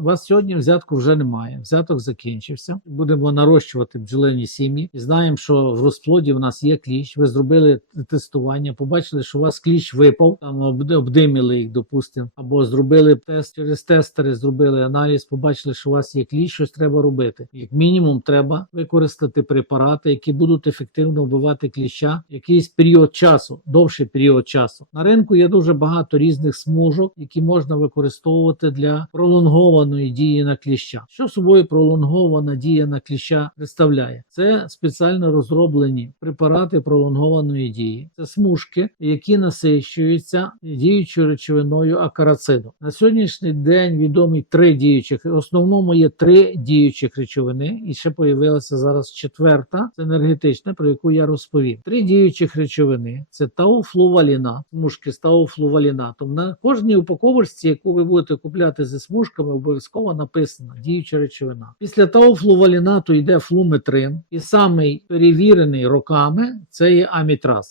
У вас сьогодні взятку вже немає. Взяток закінчився. Будемо нарощувати бджолині сім'ї. Знаємо, що в розплоді в нас є кліщ. Ви зробили тестування, побачили, що у вас кліщ випав, там об- обдимили їх, допустимо, або зробили тест через тестери, зробили аналіз, побачили, що у вас є кліщ, щось треба робити. Як мінімум, треба використати препарати, які будуть ефективно вбивати кліща якийсь період часу, довший період часу. На ринку є дуже багато різних смужок, які можна використовувати для пролонгованої дії на кліща. Що собою пролонгована дія на кліща представляє? Це спеціально розроблені препарати пролонгованої дії. Це смужки, які насищуються діючою речовиною акарацидом. На сьогоднішній день відомі три діючих. В основному є три діючих речовини, і ще появилася зараз четверта, це енергетична, про яку я розповім. Три діючих речовини це тауфлувалінат, смужки з тауфлувалінатом. На кожній упаковочці, яку ви будете купляти зі смужками, обов'язково написано діюча речовина. Після того тауфлувалінату йде флуметрин, і самий перевірений роками це є амітраз.